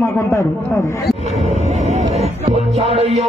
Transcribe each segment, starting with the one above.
మాకుంటారు వచ్చాడయ్యో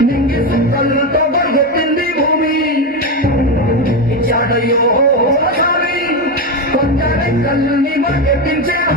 నింగి సుక్కలతో గర్భెత్తింది భూమి. ఇచ్చాడయ్యో కొంచెం కళ్ళని మగెత్తించేవా